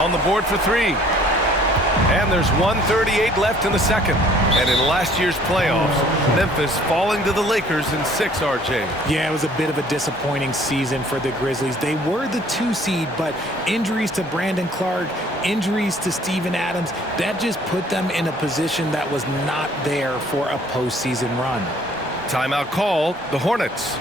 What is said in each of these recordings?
On the board for three. And there's 1:38 left in the second. And in last year's playoffs, Memphis falling to the Lakers in 6, RJ. Yeah, it was a bit of a disappointing season for the Grizzlies. They were the 2 seed, but injuries to Brandon Clark, injuries to Steven Adams, that just put them in a position that was not there for a postseason run. Timeout call, the Hornets.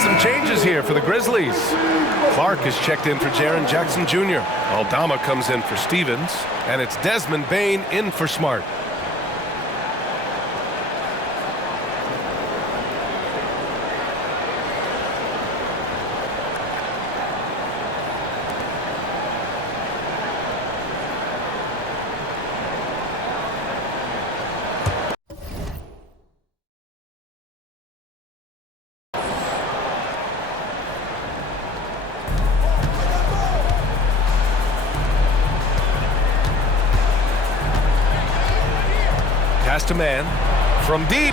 Some changes here for the Grizzlies. Clark is checked in for Jaren Jackson Jr. Aldama comes in for Stevens, and it's Desmond Bane in for Smart. Pass to man. From deep.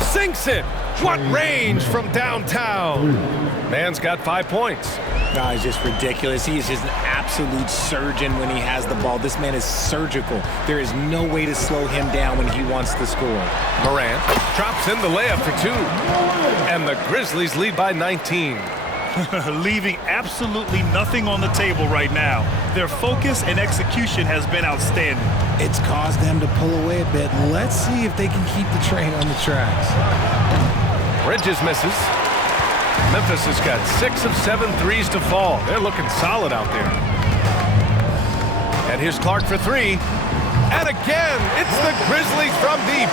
Sinks it. What range from downtown. Man's got 5 points. No, he's just ridiculous. He is just an absolute surgeon when he has the ball. This man is surgical. There is no way to slow him down when he wants to score. Morant drops in the layup for 2. And the Grizzlies lead by 19. Leaving absolutely nothing on the table right now. Their focus and execution has been outstanding. It's caused them to pull away a bit. Let's see if they can keep the train on the tracks. Bridges misses. Memphis has got 6 of 7 threes to fall. They're looking solid out there. And here's Clark for 3. And again, it's the Grizzlies from deep.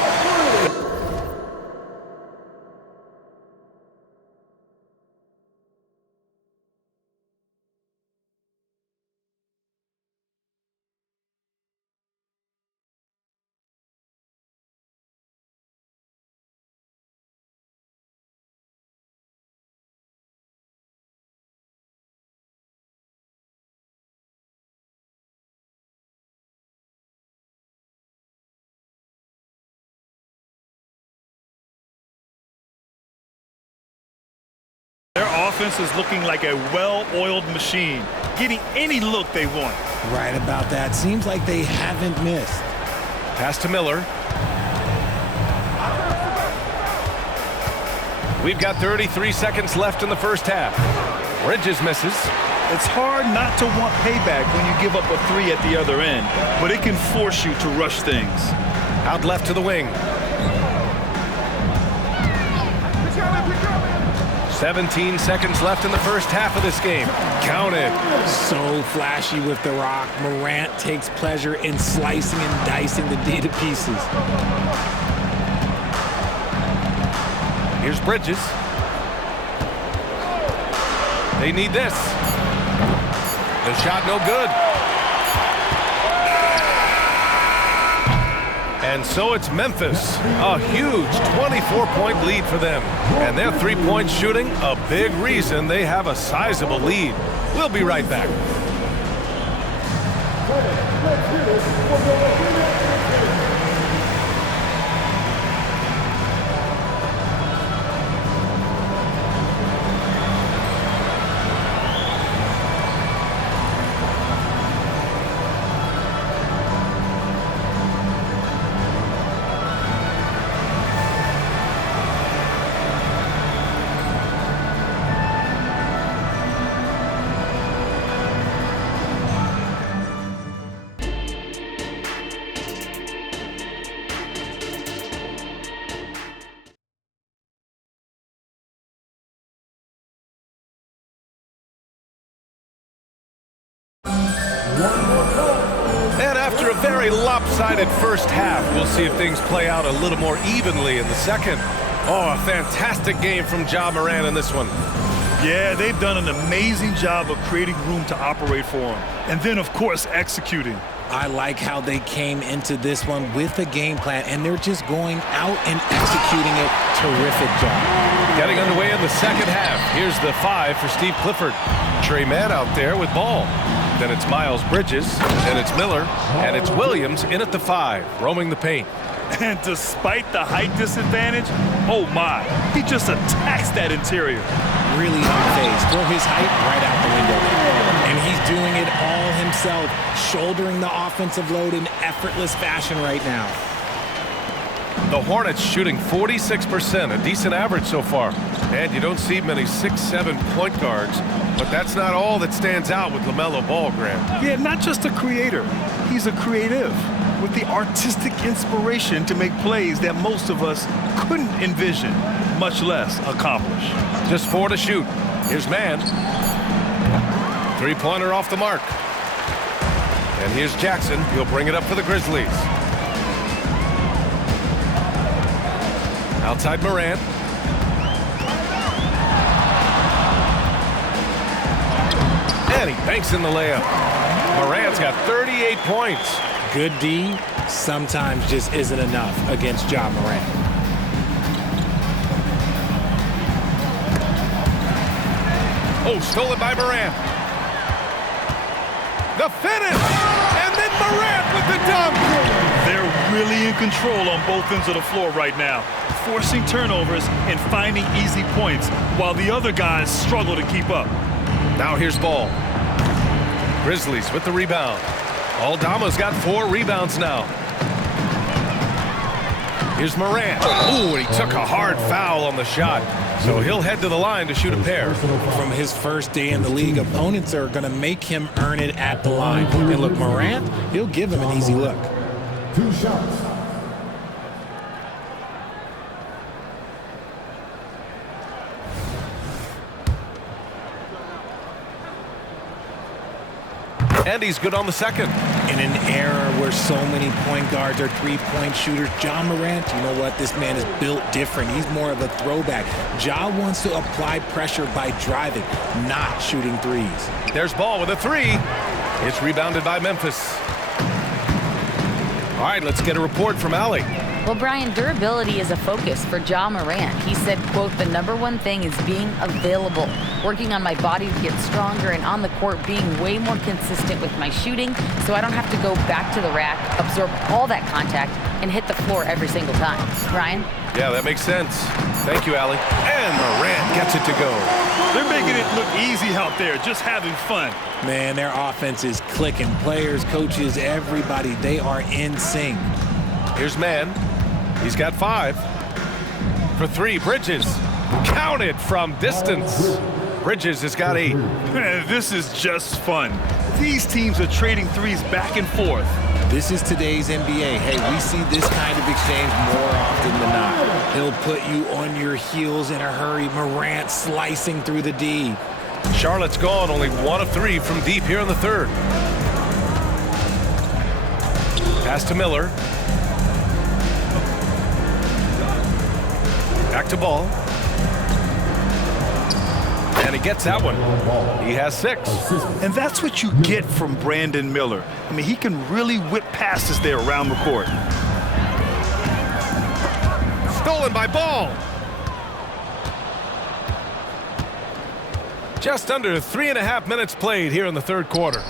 Their offense is looking like a well-oiled machine, getting any look they want. Right about that. Seems like they haven't missed. Pass to Miller. We've got 33 seconds left in the first half. Bridges misses. It's hard not to want payback when you give up a 3 at the other end, but it can force you to rush things. Out left to the wing. 17 seconds left in the first half of this game. Count it. So flashy with the rock. Morant takes pleasure in slicing and dicing the D to pieces. Here's Bridges. They need this. The shot no good. And so it's Memphis. A huge 24-point lead for them. And their three-point shooting, a big reason they have a sizable lead. We'll be right back. And after a very lopsided first half, we'll see if things play out a little more evenly in the second. Oh, a fantastic game from Ja Morant in this one. Yeah, they've done an amazing job of creating room to operate for him. And then, of course, executing. I like how they came into this one with a game plan, and they're just going out and executing it. Terrific job. Getting underway in the second half. Here's the 5 for Steve Clifford. Trey Mann out there with ball. Then it's Miles Bridges, then it's Miller, and it's Williams in at the 5, roaming the paint. And despite the height disadvantage, oh my, he just attacks that interior. Really unfazed. Throw his height right out the window there. And he's doing it all himself, shouldering the offensive load in effortless fashion right now. The Hornets shooting 46%, a decent average so far. And you don't see many 6'7" point guards, but that's not all that stands out with LaMelo Ball, Grant. Yeah, not just a creator. He's a creative with the artistic inspiration to make plays that most of us couldn't envision, much less accomplish. Just 4 to shoot. Here's Mann. Three-pointer off the mark. And here's Jackson. He'll bring it up for the Grizzlies. Outside Morant. And he banks in the layup. Morant's got 38 points. Good D sometimes just isn't enough against Ja Morant. Oh, stolen by Morant. The finish! And then Morant with the dunk! They're really in control on both ends of the floor right now, forcing turnovers and finding easy points while the other guys struggle to keep up. Now here's Ball. Grizzlies with the rebound. Aldama's got 4 rebounds now. Here's Morant. Ooh, and he took a hard foul on the shot. So he'll head to the line to shoot a pair. From his first day in the league, opponents are going to make him earn it at the line. And look, Morant, he'll give him an easy look. 2 shots. And he's good on the second. In an era where so many point guards are three-point shooters, Ja Morant, you know what? This man is built different. He's more of a throwback. Ja wants to apply pressure by driving, not shooting threes. There's Ball with a 3. It's rebounded by Memphis. All right, let's get a report from Allie. Well, Brian, durability is a focus for Ja Morant. He said, quote, "The #1 thing is being available, working on my body to get stronger, and on the court being way more consistent with my shooting so I don't have to go back to the rack, absorb all that contact, and hit the floor every single time." Ryan? Yeah, that makes sense. Thank you, Allie. And Morant gets it to go. They're making it look easy out there, just having fun. Man, their offense is clicking. Players, coaches, everybody, they are in sync. Here's Mann. He's got 5. For 3, Bridges. Counted from distance. Bridges has got 8. This is just fun. These teams are trading threes back and forth. This is today's NBA. Hey, we see this kind of exchange more often than not. He'll put you on your heels in a hurry. Morant slicing through the D. Charlotte's gone only 1 of 3 from deep here in the third. Pass to Miller. Back to Ball. And he gets that one. He has 6. And that's what you get from Brandon Miller. I mean, he can really whip passes there around the court. Stolen by Ball. Just under 3.5 minutes played here in the third quarter.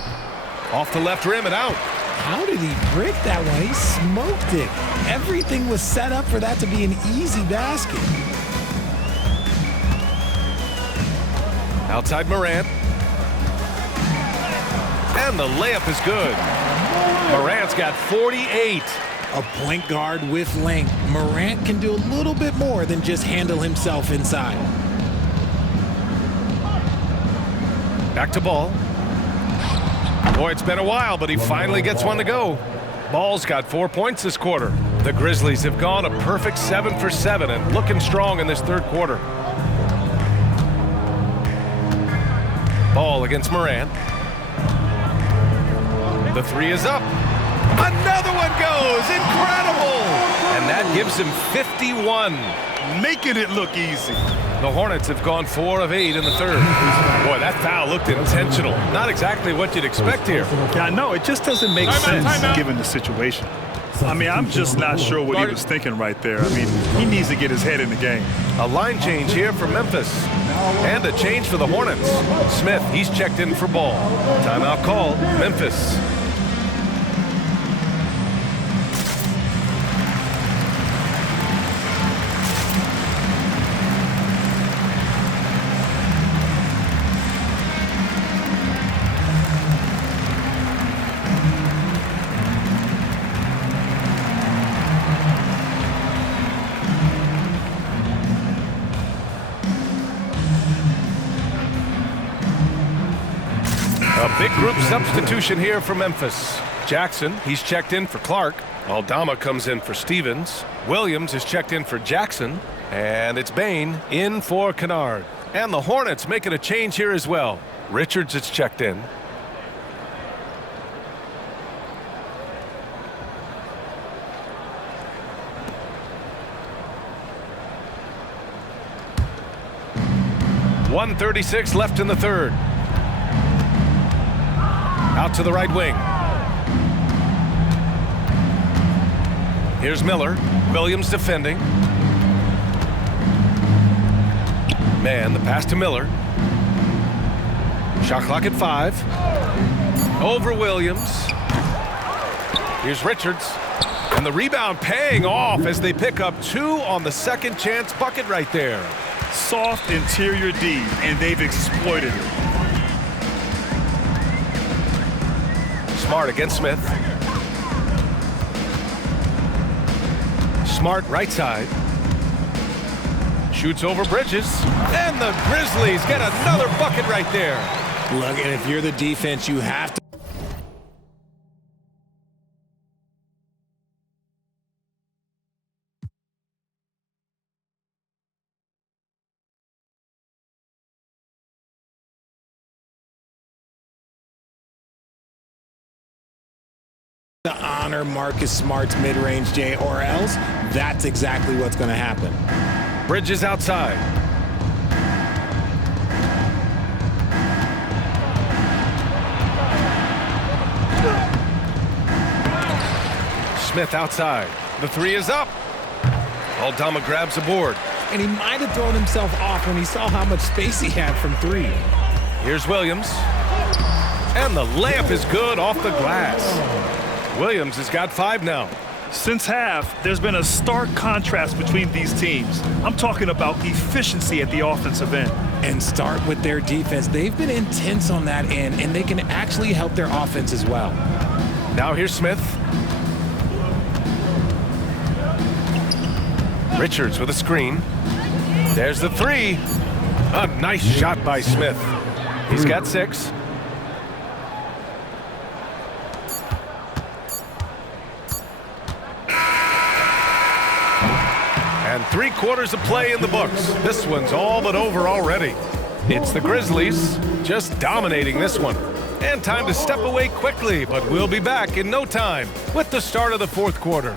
Off the left rim and out. How did he brick that one? He smoked it. Everything was set up for that to be an easy basket. Outside Morant. And the layup is good. Morant's got 48. A point guard with length. Morant can do a little bit more than just handle himself inside. Back to Ball. Boy, it's been a while, but he finally gets one to go. Ball's got 4 points this quarter. The Grizzlies have gone a perfect 7 for 7 and looking strong in this third quarter. Ball against Morant. The 3 is up. Another one goes. Incredible. And that gives him 51. Making it look easy. The Hornets have gone 4 of 8 in the third. Boy, that foul looked intentional. Not exactly what you'd expect here. Yeah, I know. It just doesn't make sense given the situation. I mean, I'm just not sure what he was thinking right there. I mean, he needs to get his head in the game. A line change here for Memphis. And a change for the Hornets. Smith, he's checked in for Ball. Timeout call, Memphis. A big group substitution here for Memphis. Jackson, he's checked in for Clark. Aldama comes in for Stevens. Williams is checked in for Jackson. And it's Bain in for Kennard. And the Hornets making a change here as well. Richards is checked in. .136 left in the third. Out to the right wing. Here's Miller. Williams defending. Man, the pass to Miller. Shot clock at 5. Over Williams. Here's Richards. And the rebound paying off as they pick up 2 on the second chance bucket right there. Soft interior D, and they've exploited it. Smart against Smith. Smart right side. Shoots over Bridges. And the Grizzlies get another bucket right there. Look, and if you're the defense, you have to. To honor Marcus Smart's mid-range, Jay, or else that's exactly what's going to happen. Bridges outside. Smith outside. The 3 is up. Aldama grabs the board. And he might have thrown himself off when he saw how much space he had from 3. Here's Williams. And the layup is good off the glass. Williams has got 5 now. Since half, there's been a stark contrast between these teams. I'm talking about efficiency at the offensive end. And start with their defense. They've been intense on that end, and they can actually help their offense as well. Now here's Smith. Richards with a screen. There's the 3. A nice shot by Smith. He's got 6. And 3 quarters of play in the books. This one's all but over already. It's the Grizzlies just dominating this one. And time to step away quickly, but we'll be back in no time with the start of the 4th quarter.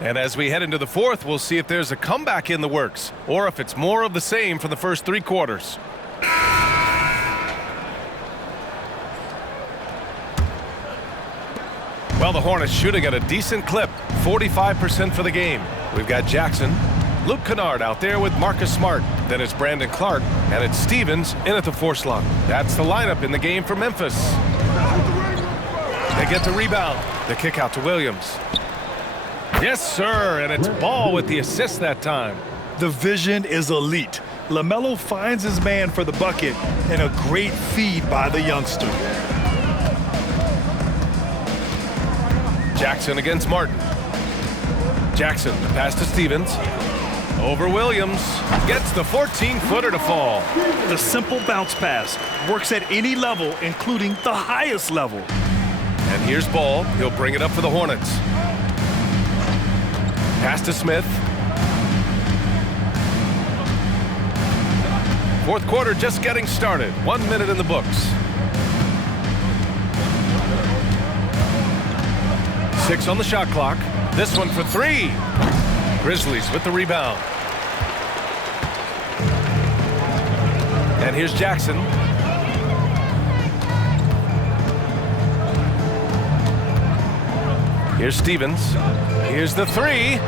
And as we head into the 4th, we'll see if there's a comeback in the works or if it's more of the same from the first 3 quarters. Well, the Hornets shooting at a decent clip, 45% for the game. We've got Jackson, Luke Kennard out there with Marcus Smart. Then it's Brandon Clark, and it's Stevens in at the 4 slot. That's the lineup in the game for Memphis. They get the rebound. The kick out to Williams. Yes, sir, and it's Ball with the assist that time. The vision is elite. LaMelo finds his man for the bucket, and a great feed by the youngster. Jackson against Martin. Jackson, the pass to Stevens. Over Williams. Gets the 14-footer to fall. The simple bounce pass works at any level, including the highest level. And here's Ball. He'll bring it up for the Hornets. Pass to Smith. Fourth quarter just getting started. 1 minute in the books. 6 on the shot clock. This one for 3. Grizzlies with the rebound. And here's Jackson. Here's Stevens. Here's the 3.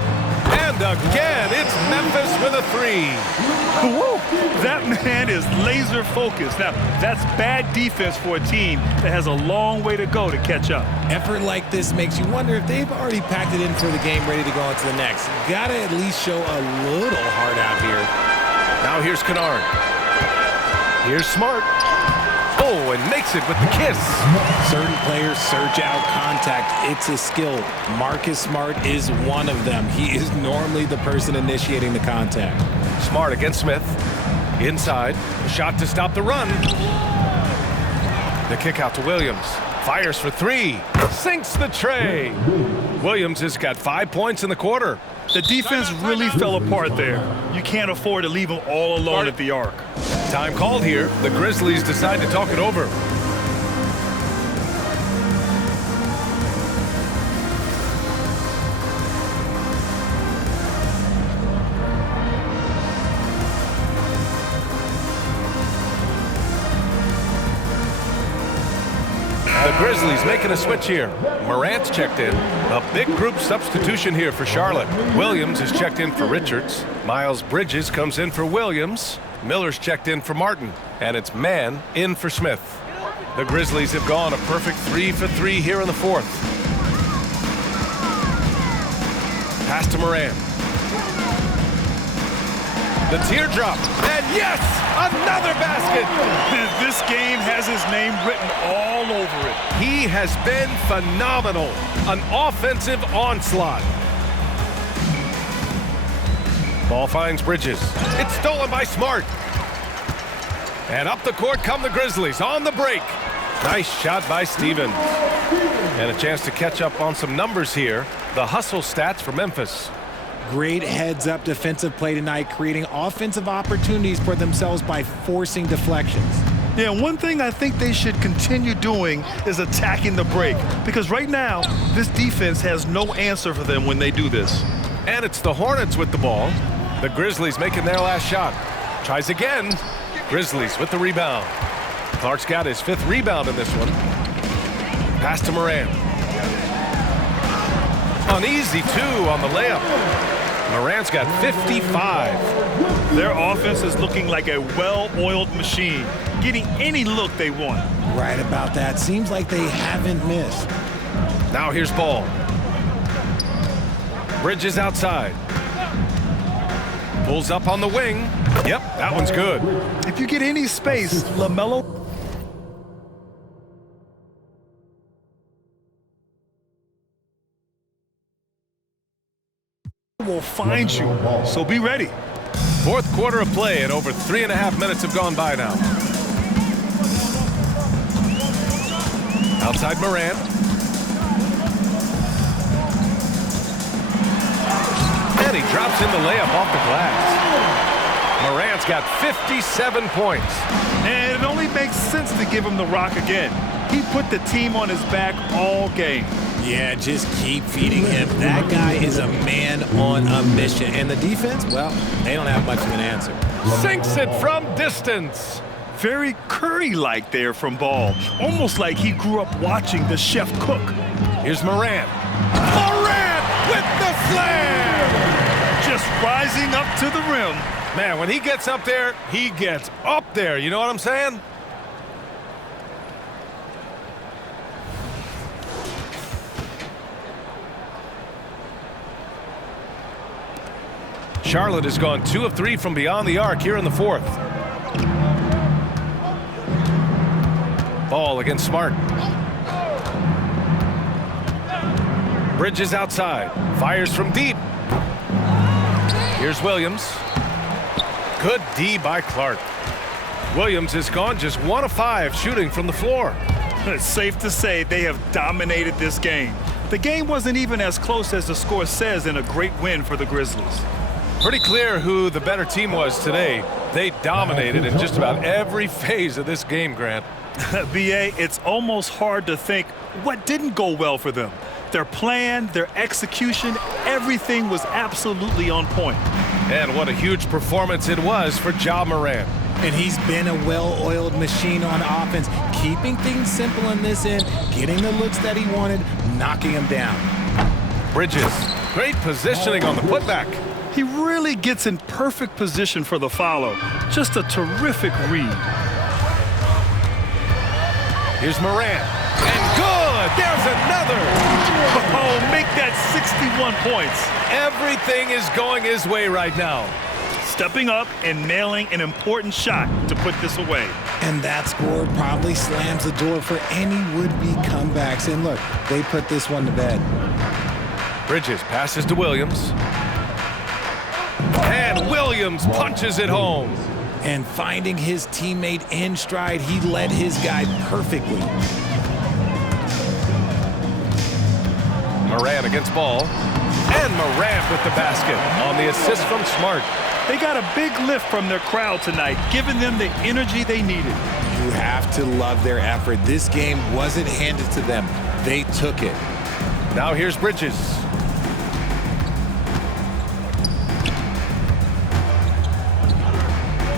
And again, it's Memphis with a 3. Woo! That man is laser focused. Now, that's bad defense for a team that has a long way to go to catch up. Effort like this makes you wonder if they've already packed it in for the game, ready to go into the next. Gotta at least show a little heart out here. Now here's Kennard. Here's Smart. Oh, and makes it with the kiss. Certain players search out contact. It's a skill. Marcus Smart is one of them. He is normally the person initiating the contact. Smart against Smith. Inside. Shot to stop the run. The kick out to Williams. Fires for 3. Sinks the tray. Williams has got 5 points in the quarter. The defense really fell apart there. You can't afford to leave them all alone at the arc. Time called here. The Grizzlies decide to talk it over. The Grizzlies making a switch here. Morant's checked in. A big group substitution here for Charlotte. Williams is checked in for Richards. Miles Bridges comes in for Williams. Miller's checked in for Martin. And it's Mann in for Smith. The Grizzlies have gone a perfect 3 for 3 here in the fourth. Pass to Morant. The teardrop. And yes, another basket. This game has his name written all over it. He has been phenomenal. An offensive onslaught. Ball finds Bridges. It's stolen by Smart. And up the court come the Grizzlies on the break. Nice shot by Stevens. And a chance to catch up on some numbers here. The hustle stats for Memphis. Great heads-up defensive play tonight, creating offensive opportunities for themselves by forcing deflections. Yeah, one thing I think they should continue doing is attacking the break, because right now, this defense has no answer for them when they do this. And it's the Hornets with the ball. The Grizzlies making their last shot. Tries again. Grizzlies with the rebound. Clark's got his 5th rebound in this one. Pass to Morant. An easy 2 on the layup. Morant's got 55. Their offense is looking like a well-oiled machine, getting any look they want. Right about that. Seems like they haven't missed. Now here's Ball. Bridges outside. Pulls up on the wing. Yep, that one's good. If you get any space, LaMelo will find you, so be ready. Fourth quarter of play, and over 3.5 minutes have gone by now. Outside Morant. And he drops in the layup off the glass. Morant's got 57 points. And it only makes sense to give him the rock again. He put the team on his back all game. Yeah, just keep feeding him. That guy is a man on a mission. And the defense, well, they don't have much of an answer. Sinks it from distance. Very Curry-like there from Ball. Almost like he grew up watching the chef cook. Here's Morant. Morant with the slam! Just rising up to the rim. Man, when he gets up there, he gets up there. You know what I'm saying? Charlotte has gone 2 of 3 from beyond the arc here in the fourth. Ball against Smart. Bridges outside. Fires from deep. Here's Williams. Good D by Clark. Williams has gone just 1 of 5 shooting from the floor. It's safe to say they have dominated this game. The game wasn't even as close as the score says in a great win for the Grizzlies. Pretty clear who the better team was today. They dominated in just about every phase of this game, Grant. B.A., it's almost hard to think what didn't go well for them. Their plan, their execution, everything was absolutely on point. And what a huge performance it was for Ja Morant. And he's been a well-oiled machine on offense, keeping things simple in this end, getting the looks that he wanted, knocking them down. Bridges, great positioning on the putback. He really gets in perfect position for the follow. Just a terrific read. Here's Morant. And good! There's another! Oh, make that 61 points. Everything is going his way right now. Stepping up and nailing an important shot to put this away. And that score probably slams the door for any would-be comebacks. And look, they put this one to bed. Bridges passes to Williams. And Williams punches it home. And finding his teammate in stride, he led his guy perfectly. Morant against Ball. And Morant with the basket on the assist from Smart. They got a big lift from their crowd tonight, giving them the energy they needed. You have to love their effort. This game wasn't handed to them. They took it. Now here's Bridges.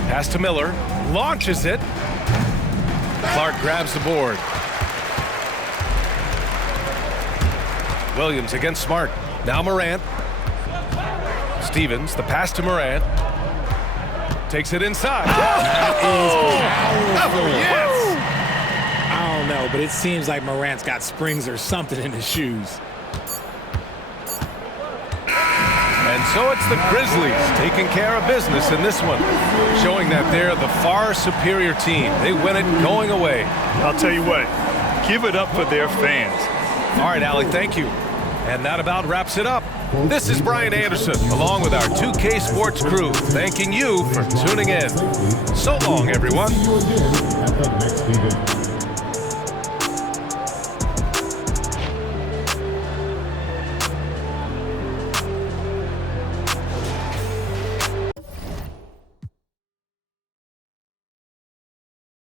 Pass to Miller. Launches it. Clark grabs the board. Williams against Smart. Now Morant. Stevens, the pass to Morant. Takes it inside. That is powerful. Oh, yes! I don't know, but it seems like Morant's got springs or something in his shoes. And so it's the Grizzlies taking care of business in this one, showing that they're the far superior team. They win it going away. I'll tell you what, give it up for their fans. All right, Allie, thank you. And that about wraps it up. This is Brian Anderson, along with our 2K Sports crew, thanking you for tuning in. So long, everyone. See you again at the next event.